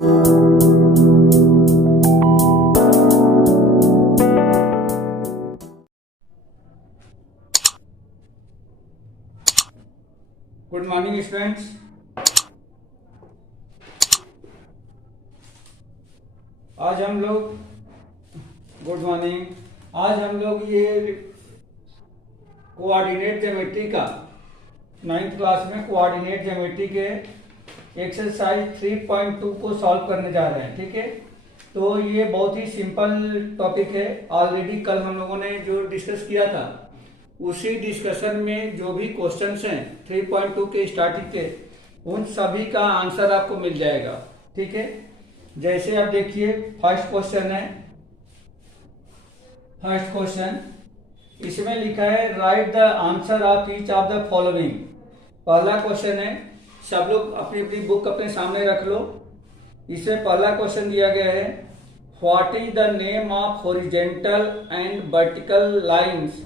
Good morning students. आज हम लोग ये कोऑर्डिनेट ज्योमेट्री का 9th क्लास में कोऑर्डिनेट ज्योमेट्री के एक्सरसाइज 3.2 को सॉल्व करने जा रहे हैं। ठीक है, तो ये बहुत ही सिंपल टॉपिक है। ऑलरेडी कल हम लोगों ने जो डिस्कस किया था उसी डिस्कशन में जो भी क्वेश्चंस हैं 3.2 के स्टार्टिंग के, उन सभी का आंसर आपको मिल जाएगा। ठीक है, जैसे आप देखिए फर्स्ट क्वेश्चन इसमें लिखा है write the answer of each of the following. पहला क्वेश्चन है, सब लोग अपनी अपनी बुक अपने सामने रख लो। इसमें पहला क्वेश्चन दिया गया है, what is the name of horizontal and vertical lines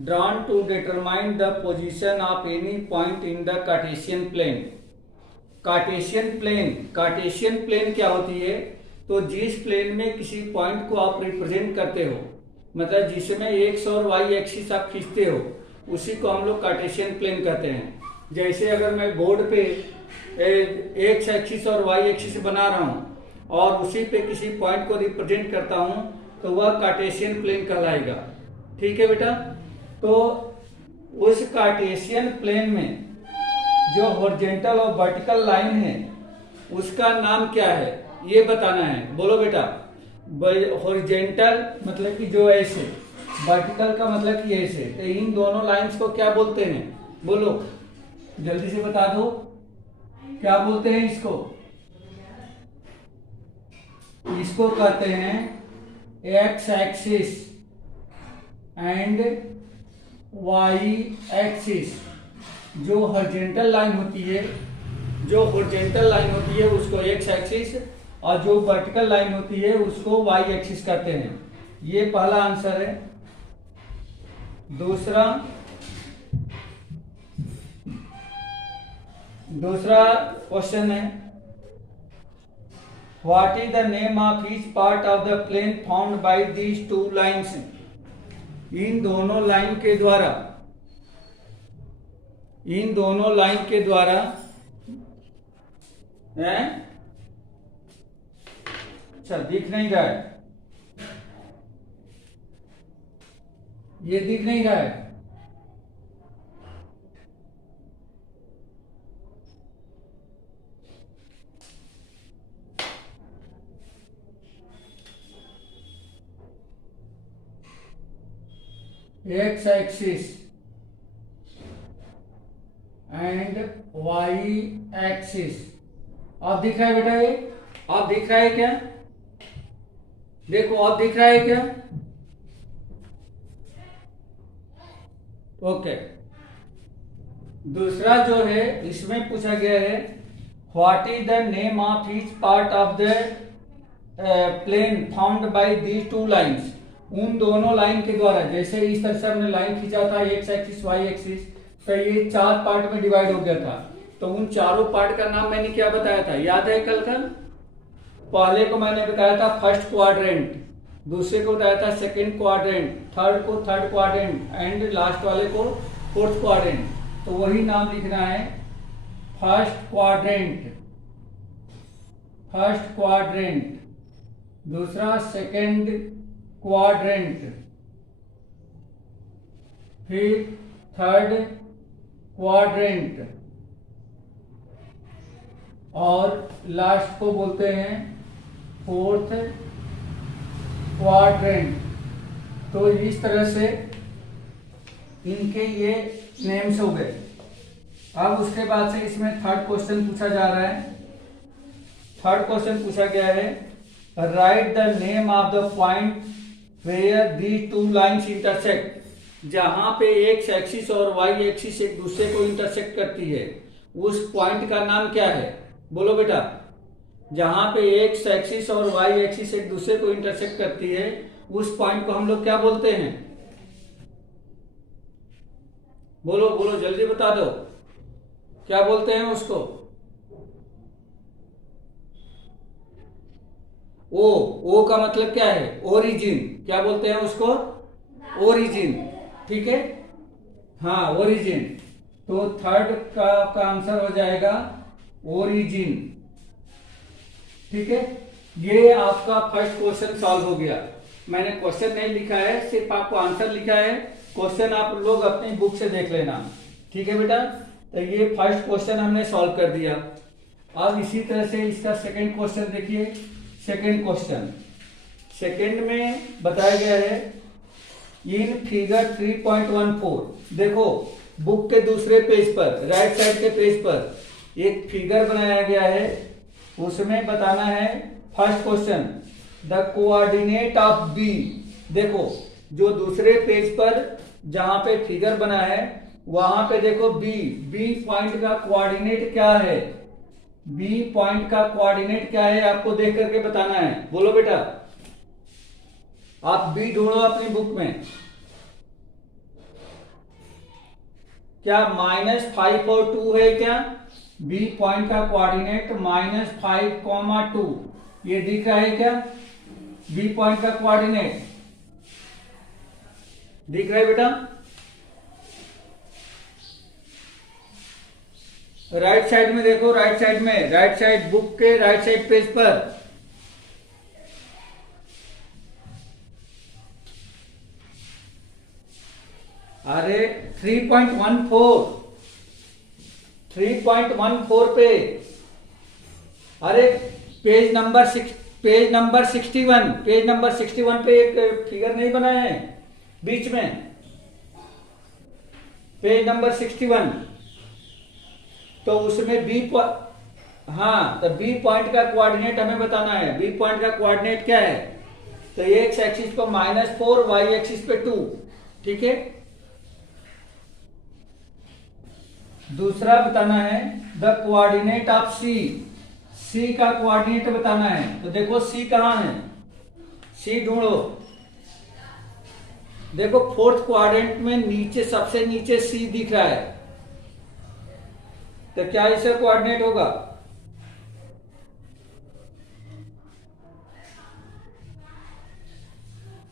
drawn to determine the position of any point in the Cartesian plane। Cartesian plane क्या होती है? तो जिस प्लेन में किसी पॉइंट को आप रिप्रेजेंट करते हो, मतलब जिसमें एक्स और वाई एक्सिस आप खींचते हो, उसी को हम लोग कार्टेशियन प्लेन कहते हैं। जैसे अगर मैं बोर्ड पे एक्स एक्सिस और वाई एक्सिस बना रहा हूं और उसी पे किसी पॉइंट को रिप्रेजेंट करता हूं तो वह कार्टेशियन प्लेन कहलाएगा। ठीक है बेटा, तो उस कार्टेशियन प्लेन में जो हॉरिजॉन्टल और वर्टिकल लाइन है उसका नाम क्या है ये बताना है। बोलो बेटा। हॉरिजॉन्टल मतलब कि जो ऐसे, वर्टिकल का मतलब कि ऐसे, तो इन दोनों लाइंस को क्या बोलते हैं? बोलो जल्दी से बता दो, क्या बोलते हैं इसको? इसको कहते हैं X axis and Y axis. जो हॉरिजॉन्टल लाइन होती है उसको एक्स एक्सिस और जो वर्टिकल लाइन होती है उसको वाई एक्सिस कहते हैं। ये पहला आंसर है। दूसरा क्वेश्चन है, what is the name of each part of the plane found by these two lines. इन दोनों लाइन के द्वारा है, अच्छा दिख नहीं रहा है, ये दिख नहीं रहा है। X axis and Y axis. आप दिख रहा है बेटा? ये आप दिख रहा है क्या? देखो आप दिख रहा है क्या? ओके। दूसरा जो है इसमें पूछा गया है, what is the name of each part of the plane found by these two lines. उन दोनों लाइन के द्वारा, जैसे इस तरह से हमने लाइन खींचा था एक्स एक्सिस वाई एक्सिस, तो ये 4 पार्ट में डिवाइड हो गया था। तो उन चारों पार्ट का नाम मैंने क्या बताया था, याद है? कल का पहले को मैंने बताया था फर्स्ट क्वाड्रेंट, दूसरे को बताया था सेकंड क्वाड्रेंट, थर्ड को थर्ड क्वाड्रेंट एंड लास्ट वाले को फोर्थ क्वाड्रेंट। तो वही नाम लिखना है, फर्स्ट क्वाड्रेंट, दूसरा सेकंड क्वाड्रेंट, फिर थर्ड क्वाड्रेंट और लास्ट को बोलते हैं फोर्थ क्वाड्रेंट। तो इस तरह से इनके ये नेम्स हो गए। अब उसके बाद से इसमें थर्ड क्वेश्चन पूछा जा रहा है। थर्ड क्वेश्चन पूछा गया है, write the name of the point where these two lines intersect. जहां पे एक्स एक्सिस और वाई एक्सिस एक दूसरे को इंटरसेक्ट करती है उस पॉइंट का नाम क्या है? बोलो बेटा। जहां पे एक्स एक्सिस और वाई एक्सिस एक दूसरे को इंटरसेक्ट करती है उस पॉइंट को हम लोग क्या बोलते हैं? बोलो बोलो जल्दी बता दो, क्या बोलते हैं उसको? ओ का मतलब क्या है? ओरिजिन। क्या बोलते हैं उसको? ओरिजिन। ठीक है, हाँ ओरिजिन। तो थर्ड का आपका आंसर हो जाएगा ओरिजिन। ठीक है, ये आपका फर्स्ट क्वेश्चन सॉल्व हो गया। मैंने क्वेश्चन नहीं लिखा है, सिर्फ आपको आंसर लिखा है। क्वेश्चन आप लोग अपनी बुक से देख लेना। ठीक है बेटा, तो ये फर्स्ट क्वेश्चन हमने सॉल्व कर दिया। अब इसी तरह से इसका सेकंड क्वेश्चन देखिए। सेकंड क्वेश्चन, सेकंड में बताया गया है इन फिगर 3.14। देखो बुक के दूसरे पेज पर, राइट साइड के पेज पर एक फिगर बनाया गया है, उसमें बताना है first question the coordinate of B. देखो जो दूसरे पेज पर जहां पे फिगर बना है वहां पे देखो बी पॉइंट का कोऑर्डिनेट क्या है? बी पॉइंट का कोऑर्डिनेट क्या है आपको देख करके बताना है। बोलो बेटा, आप बी ढूंढो अपनी बुक में। क्या -5 और 2 है क्या? बी पॉइंट का कोऑर्डिनेट -5, 2 ये दिख रहा है क्या? बी पॉइंट का कोऑर्डिनेट दिख रहा है बेटा? राइट साइड में देखो, राइट साइड में, राइट साइड बुक के राइट साइड पेज पर। अरे 3.14 पे, अरे पेज नंबर 61, पेज नंबर 61 पे एक फिगर नहीं बनाया है बीच में? पेज नंबर 61, तो उसमें हाँ, तो बी पॉइंट का कोऑर्डिनेट हमें बताना है। बी पॉइंट का कोऑर्डिनेट क्या है? तो एक्स एक्सिस पर -4, वाई एक्सिस पे 2। ठीक है, दूसरा बताना है द कोऑर्डिनेट ऑफ सी। सी का कोऑर्डिनेट बताना है। तो देखो सी कहां है? सी ढूंढो। देखो फोर्थ क्वाड्रेंट में नीचे, सबसे नीचे सी दिख रहा है, तो क्या इसका कोऑर्डिनेट होगा?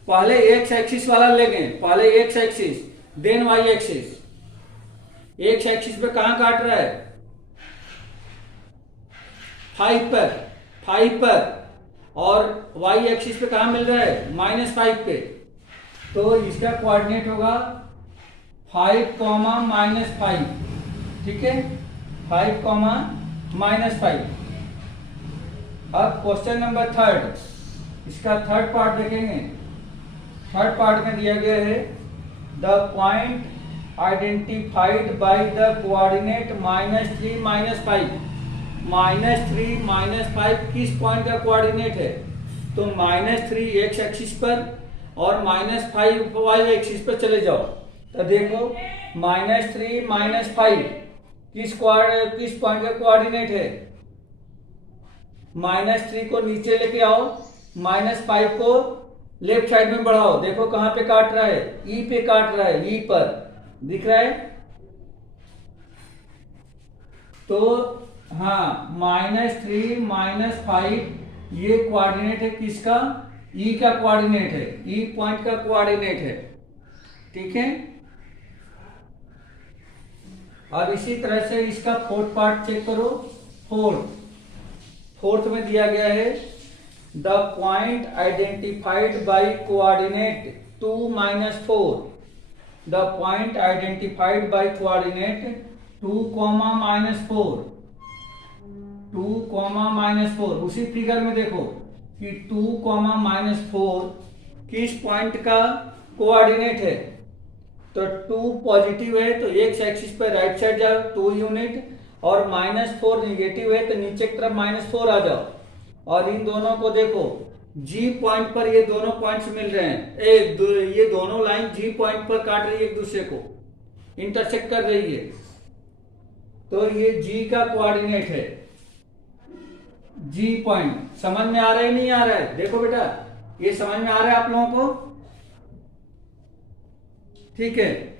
पहले एक्स एक्सिस वाला लेंगे, पहले X axis then Y axis. X axis पे कहां काट रहा है? 5 पर, और वाई एक्सिस पे कहां मिल रहा है? -5 पे। तो इसका कोऑर्डिनेट होगा 5, -5। ठीक है, 5, -5। अब क्वेश्चन नंबर थर्ड, इसका थर्ड पार्ट देखेंगे। थर्ड पार्ट में दिया गया है the point identified by the coordinate -3, -5। -3, -5 किस पॉइंट का कोऑर्डिनेट है? तो -3 एक्स एक्सिस पर और -5 वाई एक्सिस पर चले जाओ। तो देखो -3, -5 किस पॉइंट का कोऑर्डिनेट है? -3 को नीचे लेके आओ, -5 को लेफ्ट साइड में बढ़ाओ। देखो कहां पे काट रहा है? ई पे काट रहा है, ई पर दिख रहा है। तो हाँ, -3, -5 ये कोऑर्डिनेट है किसका? ई का कोऑर्डिनेट है, ई पॉइंट का कोऑर्डिनेट है। ठीक है, और इसी तरह से इसका फोर्थ पार्ट चेक करो। फोर्थ में दिया गया है the point identified by coordinate 2, -4। The point identified by coordinate 2, -4। 2, -4 उसी फिगर में देखो कि 2, -4 किस पॉइंट का कोऑर्डिनेट है? तो 2 पॉजिटिव है तो एक्स एक्सिस पर राइट साइड जाओ 2 यूनिट, और -4 निगेटिव है तो नीचे की तरफ -4 आ जाओ। और इन दोनों को देखो जी पॉइंट पर, ये दोनों पॉइंट्स मिल रहे हैं। ये दोनों लाइन जी पॉइंट पर काट रही है, एक दूसरे को इंटरसेक्ट कर रही है। तो ये जी का कोऑर्डिनेट है, जी पॉइंट। समझ में आ रहा है नहीं आ रहा है? देखो बेटा, ये समझ में आ रहा है आप लोगों को? ठीक है,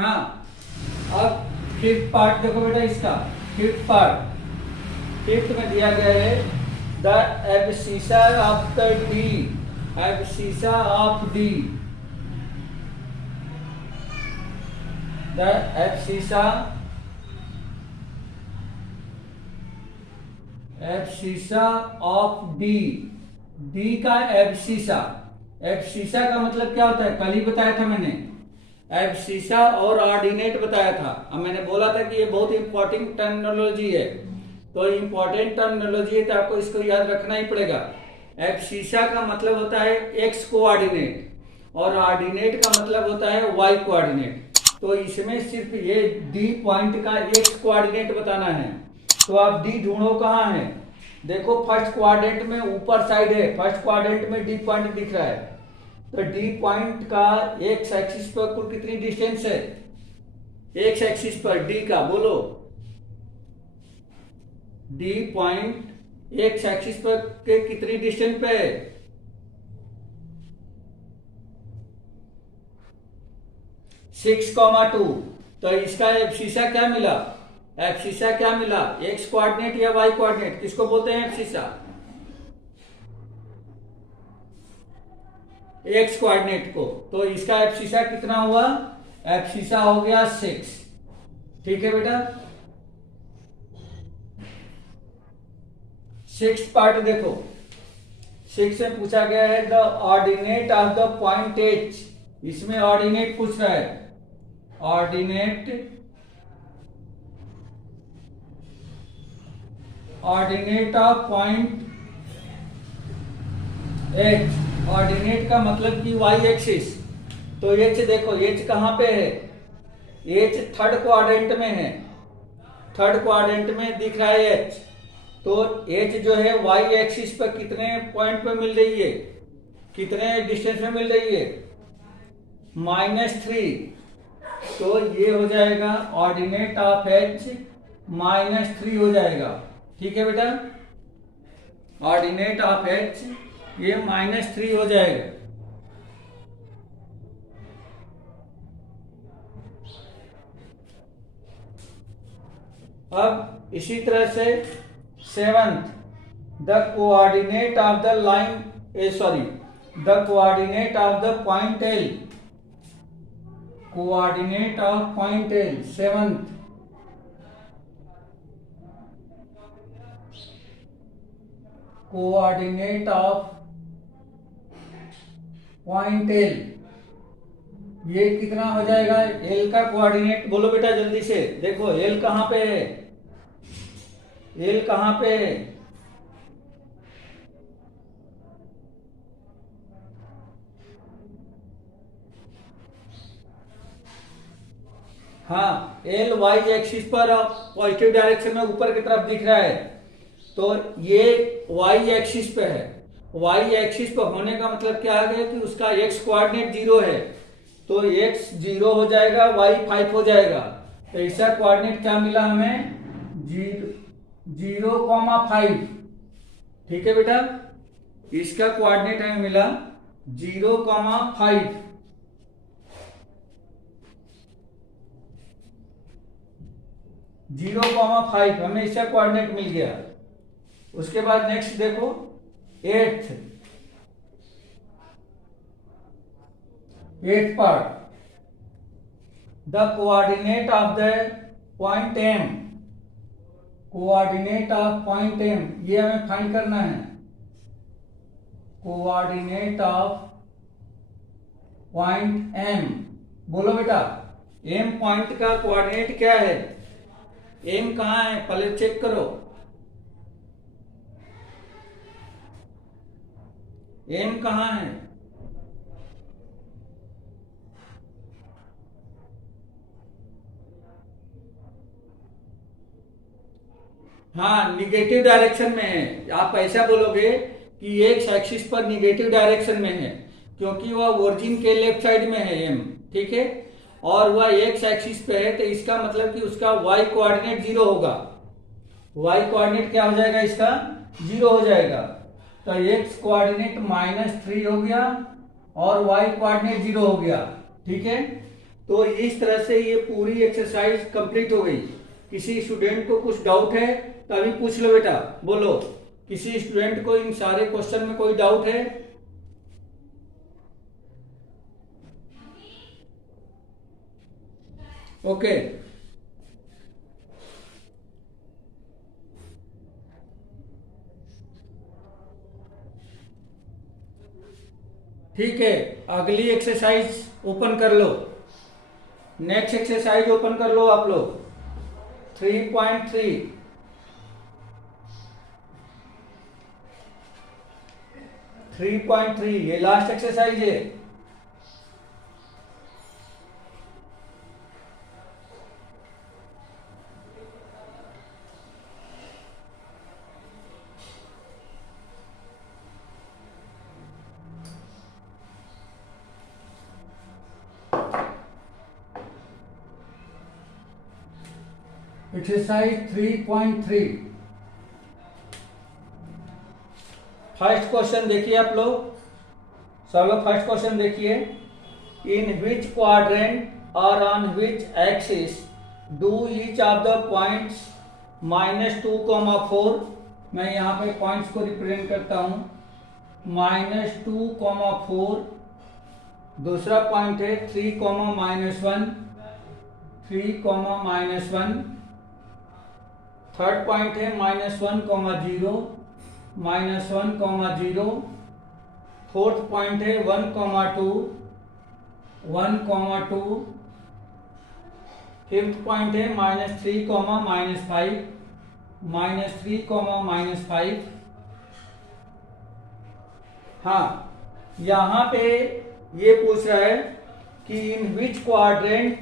हाँ, अब फिफ्थ पार्ट देखो बेटा, इसका फिफ्थ पार्ट, फिफ्थ में दिया गया है the abscissa of the D, abscissa of D, the abscissa, abscissa of D, D का एब्सिसा, एब्सिसा का मतलब क्या होता है, कल ही बताया था मैंने, एब्सिसा और ऑर्डिनेट बताया था। अब मैंने बोला था कि ये बहुत इंपॉर्टेंट टर्मिनोलॉजी है, तो इंपॉर्टेंट टर्मिनोलॉजी है तो आपको इसको याद रखना ही पड़ेगा। एब्सिसा का मतलब होता है एक्स कोऑर्डिनेट और ऑर्डिनेट का मतलब होता है वाई कोऑर्डिनेट। तो इसमें सिर्फ ये डी पॉइंट का एक्स कोऑर्डिनेट बताना है। तो आप डी ढूंढो कहाँ है, देखो फर्स्ट क्वाड्रेंट में ऊपर साइड है, फर्स्ट क्वाड्रेंट में डी पॉइंट दिख रहा है। तो डी पॉइंट का एक्स एक्सिस पर कुल कितनी डिस्टेंस है, एक्स एक्सिस पर डी का बोलो, डी पॉइंट एक्स एक्सिस पर के कितनी डिस्टेंस पे है, 6,2। तो इसका एब्सिसा क्या मिला, एब्सिसा क्या मिला, एक्स कोऑर्डिनेट या वाई कोऑर्डिनेट, किसको बोलते हैं एब्सिसा, एक्स कोऑर्डिनेट को। तो इसका एब्सिसा कितना हुआ, एब्सिसा हो गया 6। ठीक है बेटा, सिक्स पार्ट देखो, 6 में पूछा गया है the ordinate of the point H, इसमें ऑर्डिनेट पूछ रहा है, ordinate, ordinate of point H, ordinate का मतलब कि वाई एक्सिस। तो एच देखो, एच कहां पे है, एच थर्ड क्वाड्रेंट में है, थर्ड क्वाड्रेंट में दिख रहा है एच। तो एच जो है वाई एक्सिस पर कितने पॉइंट पे मिल रही है, कितने डिस्टेंस में मिल रही है, -3। तो ये हो जाएगा ऑर्डिनेट ऑफ एच -3 हो जाएगा। ठीक है बेटा, ऑर्डिनेट ऑफ एच ये -3 हो जाएगा। अब इसी तरह से seventh, the coordinate of the line, the coordinate of the point L, coordinate of point L, seventh, coordinate of point L, ये कितना हो जाएगा, एल का कोऑर्डिनेट बोलो बेटा जल्दी से, देखो एल कहां पे है, एल कहां पे है, हाँ एल वाई एक्सिस पर पॉजिटिव डायरेक्शन में ऊपर की तरफ दिख रहा है। तो ये वाई एक्सिस पे है, वाई एक्सिस पर होने का मतलब क्या आ गया कि उसका एक्स कोऑर्डिनेट 0 है, तो एक्स 0 हो जाएगा, वाई 5 हो जाएगा। तो ऐसा कोऑर्डिनेट क्या मिला हमें, 0,5। ठीक है बेटा, इसका कोऑर्डिनेट हमें मिला 0,5, 0,5 हमें इसका कोऑर्डिनेट मिल गया। उसके बाद नेक्स्ट देखो, eighth part, the coordinate of the point M, coordinate of point M, ये हमें फाइंड करना है, कोऑर्डिनेट ऑफ पॉइंट एम। बोलो बेटा, एम पॉइंट का कोऑर्डिनेट क्या है, एम कहां है पहले चेक करो, एम कहां है, हाँ निगेटिव डायरेक्शन में है। आप ऐसा बोलोगे कि एक्स एक्सिस पर निगेटिव डायरेक्शन में है, क्योंकि वह ओरिजिन के लेफ्ट साइड में है एम, ठीक है, और वह एक्स एक्सिस पे है, तो इसका मतलब कि उसका वाई कोऑर्डिनेट 0 होगा, वाई कोऑर्डिनेट क्या हो जाएगा, इसका 0 हो जाएगा। तो एक्स कोऑर्डिनेट -3 हो गया और वाई कोऑर्डिनेट 0 हो गया। ठीक है, तो इस तरह से ये पूरी एक्सरसाइज कंप्लीट हो गई। किसी स्टूडेंट को कुछ डाउट है तो अभी पूछ लो बेटा, बोलो। किसी स्टूडेंट को इन सारे क्वेश्चन में कोई डाउट है? ओके, ठीक है। अगली एक्सरसाइज ओपन कर लो। नेक्स्ट एक्सरसाइज ओपन कर लो आप लोग। 3.3 3.3 ये लास्ट एक्सरसाइज है। एक्सरसाइज 3.3 फर्स्ट क्वेश्चन देखिए आप लोग, सब लोग फर्स्ट क्वेश्चन देखिए। इन विच क्वाड्रेंट और on which axis do each of the points -2, 4। मैं यहाँ पे पॉइंट्स को रिप्रेजेंट करता हूँ, -2, 4। दूसरा पॉइंट है 3, -1, 3, -1। थर्ड पॉइंट है -1, -0, -1, 0। फोर्थ पॉइंट है 1, 2, 1, 2। फिफ्थ पॉइंट है -3, -5, -3, -5। हाँ, यहां पे ये पूछ रहा है कि इन विच क्वाड्रेंट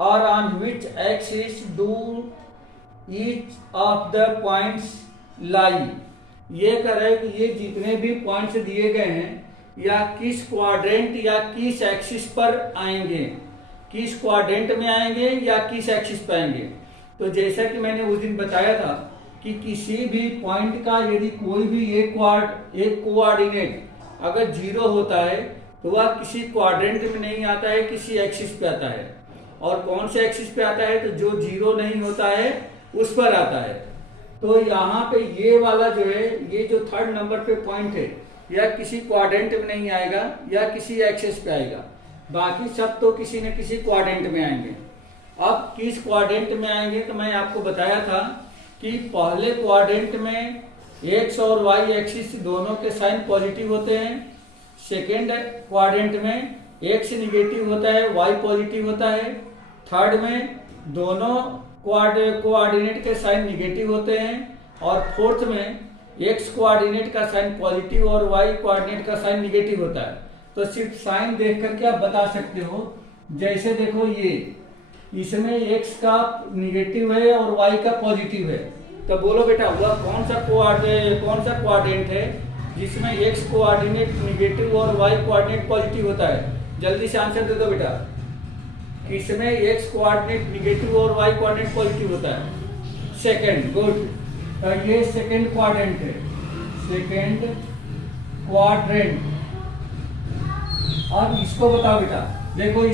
और on which axis do each of the points लाई। ये कह रहा है कि ये जितने भी पॉइंट्स दिए गए हैं या किस क्वाड्रेंट या किस एक्सिस पर आएंगे, किस क्वाड्रेंट में आएंगे या किस एक्सिस पर आएंगे। तो जैसा कि मैंने उस दिन बताया था कि किसी भी पॉइंट का यदि कोई भी एक कोऑर्डिनेट अगर 0 होता है तो वह किसी क्वाड्रेंट में नहीं आता है, किसी एक्सिस पे आता है। और कौन से एक्सिस पे आता है? तो जो 0 नहीं होता है उस पर आता है। तो यहाँ पे ये वाला जो है, ये जो थर्ड नंबर पे पॉइंट है, या किसी क्वाड्रेंट में नहीं आएगा या किसी एक्सिस पे आएगा। बाकी सब तो किसी न किसी क्वाड्रेंट में आएंगे। अब किस क्वाड्रेंट में आएंगे तो मैं आपको बताया था कि पहले क्वाड्रेंट में एक्स और वाई एक्सिस दोनों के साइन पॉजिटिव होते हैं। सेकेंड क्वाड्रेंट में एक्स निगेटिव होता है, वाई पॉजिटिव होता है। थर्ड में दोनों कोऑर्डिनेट के साइन निगेटिव होते हैं। और फोर्थ में एक्स कोऑर्डिनेट का साइन पॉजिटिव और वाई कोऑर्डिनेट का साइन निगेटिव होता है। तो सिर्फ साइन देख करके आप बता सकते हो। जैसे देखो ये, इसमें एक्स का निगेटिव है और वाई का पॉजिटिव है। तो बोलो बेटा वह कौन सा कोऑर्डिनेट है जिसमें एक्स कोऑर्डिनेट निगेटिव और वाई कोऑर्डिनेट पॉजिटिव होता है? जल्दी से आंसर दे दो बेटा। इसमें एक्स कोऑर्डिनेट निगेटिव और वाई कोऑर्डिनेट पॉजिटिव होता है। Second, good. तो ये सेकंड क्वाड्रेंट है, सेकंड क्वाड्रेंट। अब इसको बताओ बेटा, देखो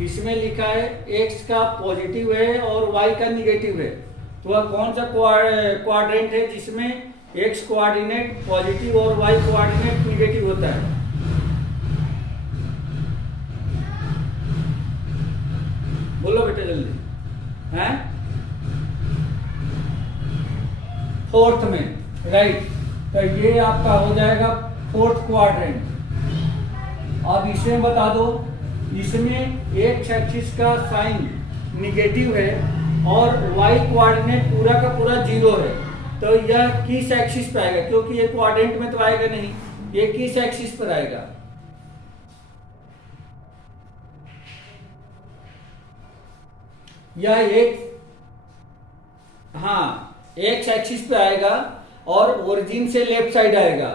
इसमें लिखा है एक्स का पॉजिटिव है और वाई का निगेटिव है। तो वह कौन सा क्वाड्रेंट है जिसमें एक्स कोऑर्डिनेट पॉजिटिव और वाई कोऑर्डिनेट निगेटिव होता है? बोलो बेटा जल्दी। हैं? फोर्थ में, राइट। तो ये आपका हो जाएगा फोर्थ क्वाड्रेंट। अब इसमें बता दो, इसमें एक्स एक्सिस का साइन निगेटिव है और वाई कोऑर्डिनेट पूरा का पूरा 0 है। तो यह किस एक्सिस पर आएगा? क्योंकि ये क्वाड्रेंट में तो आएगा नहीं, ये किस एक्सिस पर आएगा? यह एक्स एक्सिस पे आएगा और ओरिजिन से लेफ्ट साइड आएगा।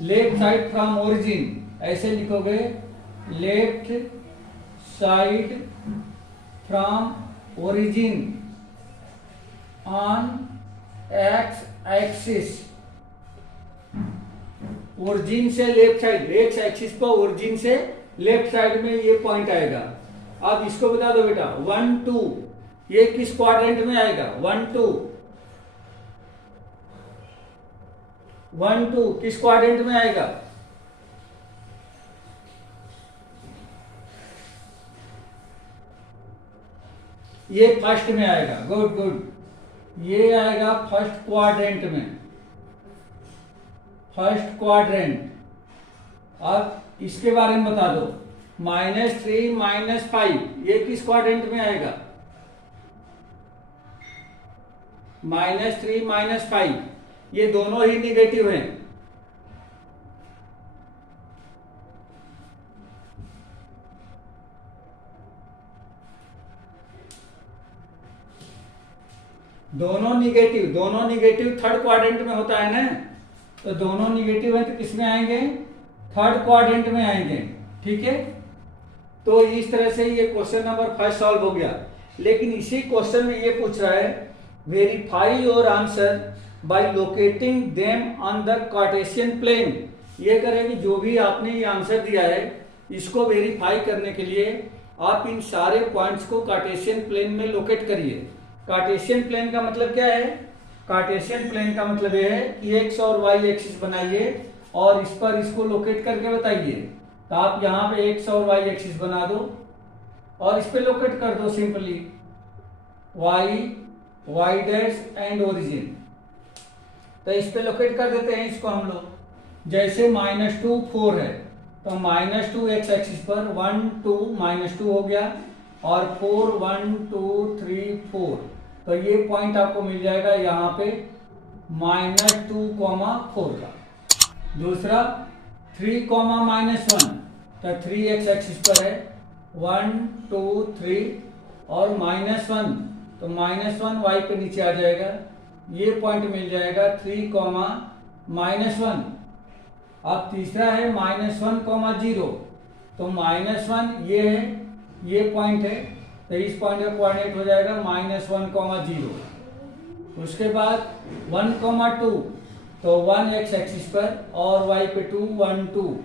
लेफ्ट साइड फ्रॉम ओरिजिन, ऐसे लिखोगे, left side from origin on x axis. Origin से लेफ्ट साइड, एक्स एक्सिस पर ओरिजिन से लेफ्ट साइड में ये पॉइंट आएगा। अब इसको बता दो बेटा 1 2 ये किस क्वाड्रेंट में आएगा? 1 2 1 2 किस क्वाड्रेंट में आएगा? ये फर्स्ट में आएगा। गुड गुड, ये आएगा फर्स्ट क्वाड्रेंट में, फर्स्ट क्वाड्रेंट। अब इसके बारे में बता दो -3 -5 ये किस क्वाड्रेंट में आएगा? -3 -5 ये दोनों ही निगेटिव हैं। दोनों निगेटिव थर्ड क्वाड्रेंट में होता है ना, तो दोनों निगेटिव है तो किस में आएंगे? थर्ड क्वाड्रेंट में आएंगे। ठीक है, तो इस तरह से ये क्वेश्चन नंबर 5 सॉल्व हो गया। लेकिन इसी क्वेश्चन में ये पूछ रहा है verify your answer by locating them on the Cartesian plane. ये करें कि जो भी आपने ये आंसर दिया है इसको वेरीफाई करने के लिए आप इन सारे पॉइंट्स को कार्टेशियन प्लेन में लोकेट करिए। कार्टेशियन प्लेन का मतलब क्या है? कार्टेशियन प्लेन का मतलब ये है कि एक्स और वाई एक्सिस बनाइए और इस पर इसको लोकेट करके बताइए। तो आप यहाँ पे एक्स और वाई एक्सिस बना दो और इस पे लोकेट कर दो simply Y dash and origin. तो इस पे लोकेट कर देते हैं इसको हम लोग। जैसे -2 4 है तो -2 एक्स एक्सिस पर 1 2 -2 हो गया और 4 1 2 3 4। तो ये पॉइंट आपको मिल जाएगा यहाँ पे -2, 4 का। दूसरा 3, -1 तो 3 एक्स एक्सिस पर है 1 2 3 और -1 तो -1 वाई पे नीचे आ जाएगा। ये पॉइंट मिल जाएगा 3, -1। अब तीसरा है -1, 0 तो -1 ये है, ये पॉइंट है तो इस पॉइंट का कोऑर्डिनेट हो जाएगा -1, 0। उसके बाद 1, 2 तो 1 एक्स एक्सिस पर और वाई पे 2 1 2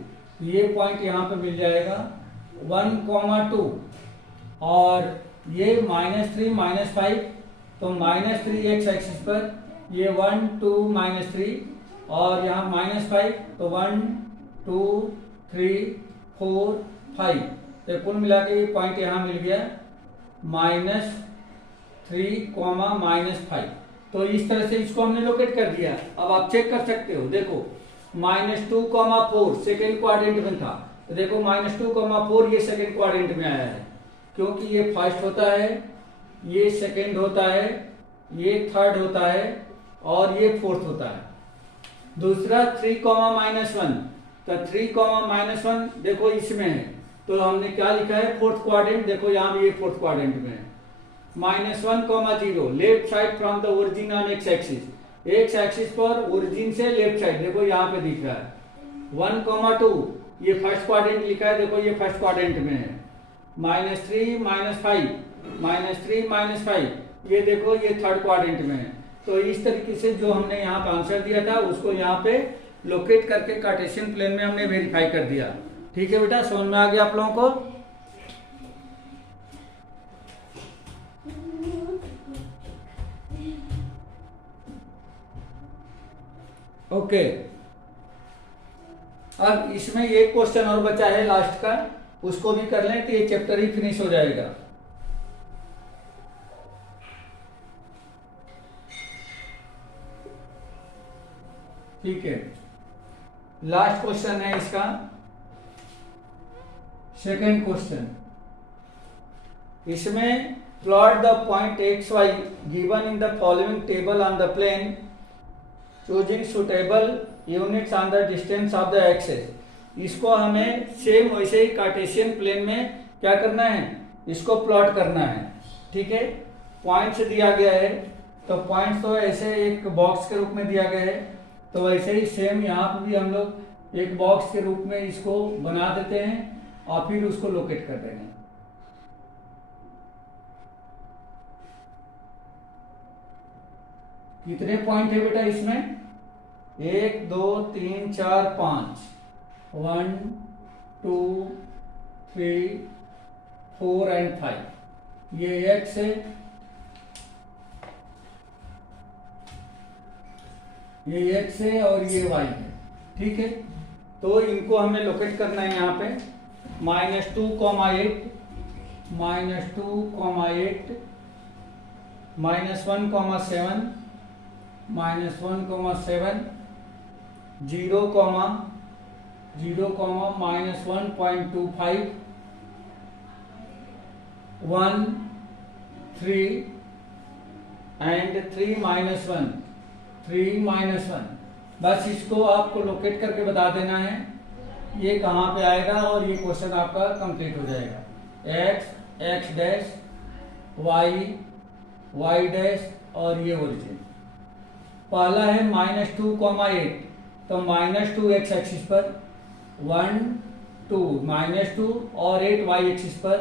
ये पॉइंट यहाँ पे मिल जाएगा 1, 2 और ये -3 -5 तो -3 एक्स एक्सिस पर ये 1 2 -3 और यहाँ -5 तो 1 2 3 4 5 तो कुल मिला के ये पॉइंट यहाँ मिल गया -3, -5। तो इस तरह से इसको हमने लोकेट कर दिया। अब आप चेक कर सकते हो, देखो -2, 4 सेकेंड क्वाड्रेंट में था तो देखो -2, 4 ये सेकेंड क्वाड्रेंट में आया है क्योंकि ये फर्स्ट होता है, ये सेकेंड होता है, ये थर्ड होता है और ये फोर्थ होता है। दूसरा 3, -1 तो 3, -1 देखो इसमें है तो हमने क्या लिखा है? Fourth quadrant. देखो यहाँ भी ये फोर्थ क्वाड्रेंट में है। -1, 0 left side from the origin on x axis, X axis पर ओरिजिन से लेफ्ट साइड देखो यहाँ पे दिख रहा है। 1, 2 ये फर्स्ट क्वाड्रेंट लिखा है, देखो ये फर्स्ट क्वाड्रेंट में है। -3, -5 -3 ये देखो ये थर्ड क्वाड्रेंट में है। तो इस तरीके से जो हमने यहाँ पे आंसर दिया था उसको यहाँ पे लोकेट करके कार्टेशियन प्लेन में हमने वेरीफाई कर दिया। ठीक है बेटा, समझ में आ गया आप लोगों को? ओके, अब इसमें एक क्वेश्चन और बचा है लास्ट का, उसको भी कर लें तो ये चैप्टर ही फिनिश हो जाएगा। ठीक है, लास्ट क्वेश्चन है इसका, सेकंड क्वेश्चन। इसमें plot the point X Y given in the following table on the plane choosing suitable units on the distance of the axes. इसको हमें सेम वैसे ही कार्टेशियन प्लेन में क्या करना है? इसको प्लॉट करना है। ठीक है, पॉइंट्स दिया गया है तो पॉइंट्स तो ऐसे एक बॉक्स के रूप में दिया गया है, तो वैसे ही सेम यहाँ पर भी हम लोग एक बॉक्स के रूप में इसको बना देते हैं और फिर उसको लोकेट कर देंगे। कितने पॉइंट है बेटा इसमें? 1 2 3 4 5 1 2 3 4 एंड 5। ये x है, ये x है और ये y है। ठीक है, तो इनको हमें लोकेट करना है यहाँ पे -2, -2, -2, -1, -1, -7, -1, 0, 0, -1.25, 1, 3 एंड 3, -1, 3, -1। बस इसको आपको लोकेट करके बता देना है ये कहाँ पे आएगा और ये क्वेश्चन आपका कंप्लीट हो जाएगा। x, x dash, y, y dash और ये ओरिजिन। पहला है -2, 8, तो -2 x एक्सिस पर, 1, 2, -2 और 8 y एक्सिस पर,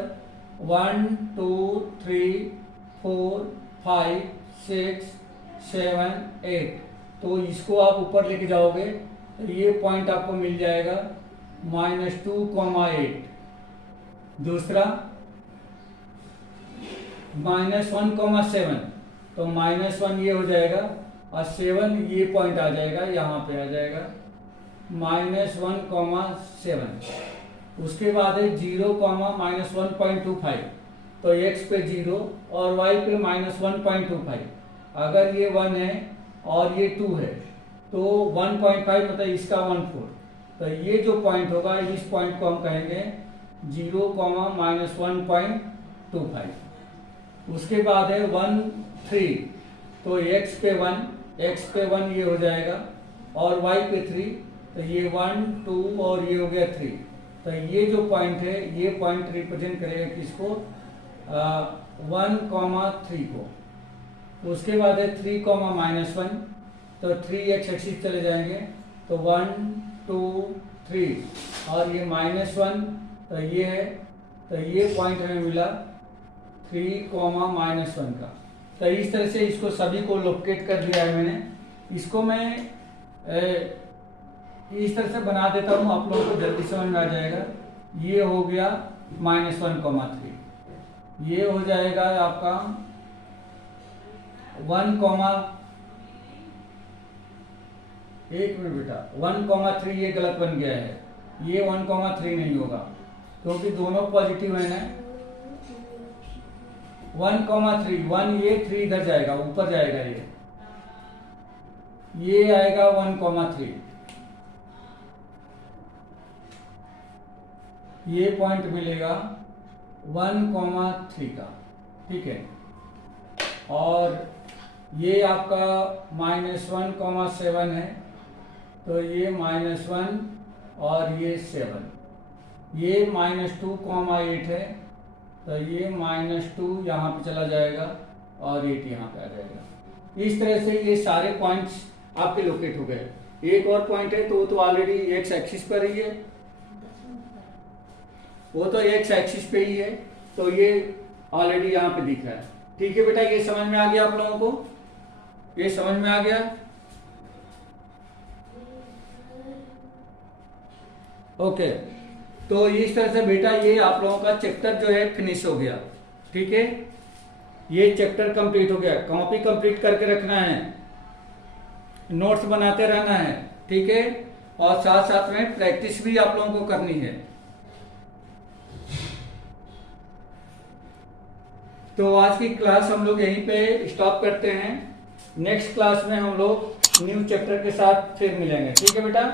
1, 2, 3, 4, 5, 6, 7, 8। तो इसको आप ऊपर लेके जाओगे तो ये पॉइंट आपको मिल जाएगा -2, 8। दूसरा -1, 7, तो -1 ये हो जाएगा और 7 ये पॉइंट आ जाएगा, यहाँ पे आ जाएगा -1, 7। उसके बाद है 0, -1.25, तो x पे 0 और y पे -1.25। अगर ये 1 है और ये 2 है तो 1.5 मतलब इसका 1/4। तो ये जो पॉइंट होगा इस पॉइंट को हम कहेंगे 0, -1.25। उसके बाद है 1, 3, तो x पे 1 ये हो जाएगा और y पे 3, तो ये 1, 2 और ये हो गया 3। तो ये जो पॉइंट है ये पॉइंट रिप्रेजेंट करेगा किसको, 1, 3 को। उसके बाद है 3, -1, तो 3x एक्सिस चले जाएंगे, तो 1, 2, 3 और ये -1, तो ये है, तो ये पॉइंट हमें मिला 3, -1 का। तो इस तरह से इसको सभी को लोकेट कर दिया है मैंने। इसको मैं इस तरह से बना देता हूँ, आप लोगों को जल्दी समझ में आ जाएगा। ये हो गया -1, 3, ये हो जाएगा आपका 1, एक मिनट बेटा, 1, 3 ये गलत बन गया है, ये 1, 3 नहीं होगा क्योंकि दोनों पॉजिटिव है ना। 1, 3, 1 ये 3 इधर जाएगा, ऊपर जाएगा, ये आएगा 1, 3। ये पॉइंट मिलेगा 1, 3 का। ठीक है, और ये आपका -1, 7 है, तो ये -1 और ये 7। ये -2, 8 है, तो ये -2 यहाँ पे चला जाएगा और 8 यहाँ पे आ जाएगा। इस तरह से ये सारे पॉइंट्स आपके लोकेट हो गए। एक और पॉइंट है तो वो तो ऑलरेडी x एक्सिस पर ही है, वो तो x एक्सिस पे ही है, तो ये ऑलरेडी यहाँ पे दिख रहा है। ठीक है बेटा, ये समझ में आ गया आप लोगों को, ये समझ में आ गया। ओके, तो इस तरह से बेटा ये आप लोगों का चैप्टर जो है फिनिश हो गया। ठीक है, ये चैप्टर कंप्लीट हो गया। कॉपी कंप्लीट करके रखना है, नोट्स बनाते रहना है। ठीक है, और साथ साथ में प्रैक्टिस भी आप लोगों को करनी है। तो आज की क्लास हम लोग यहीं पे स्टॉप करते हैं। नेक्स्ट क्लास में हम लोग न्यू चैप्टर के साथ फिर मिलेंगे। ठीक है बेटा।